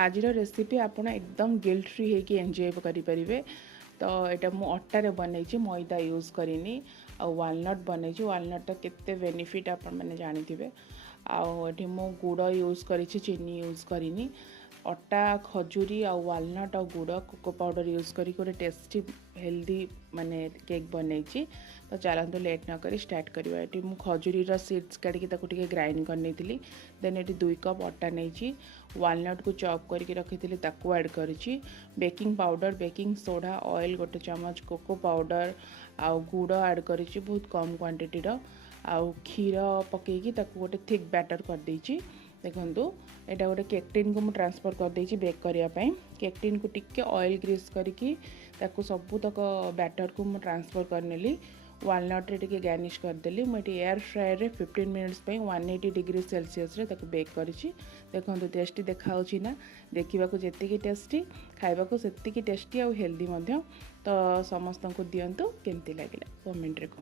आज रेसिपी आपन एकदम गिल्ट फ्री होगी एंजॉय करें। तो यहाँ मु अटारे बनई मैदा यूज करनी आ वालनट बनई वालनट केते बेनिफिट आपण मैंने जानी थे। आठी मु गुड़ यूज करी चीनी यूज करनी अटा खजूरी आ वालनट आ गुड़ कोको पाउडर यूज करी गोटे टेस्टी हेल्दी माने केक बनई। तो चलते लेट न करी स्टार्ट करवा। ये मुझे खजूरी सीड्स काटिकी ग्राइंड करनी देन ये 2 कप अटा नहीं वालनट को चॉप करके रखी ऐड करी baking powder baking soda oil गोटे चमच कोको पाउडर आ गुड़ ऐड करी बहुत कम क्वांटिटी आउ क्षीर पकईकी गोटे थिक बैटर कर देची। देखु यहाँ गोटे केक टिन को मुझे ट्रांसफर कर देची बेक करने। केक टिन को टिके ऑयल ग्रीस करके सबू तक बैटर को मुझे ट्रांसफर करनेली वालनट रे टिके गार्निश करदेली। मुझे एयर फ्रायर रे 15 मिनट्स 180 डिग्री सेल्सियस रे ताको बेक करिछि। देखो टेस्टी देखा ना देखा जी टेस्टी खाइबा को सेतिकी टेस्टी आउ हेल्दी मध्य। तो समस्त को दियंतु केमती लगिला कमेंट रे।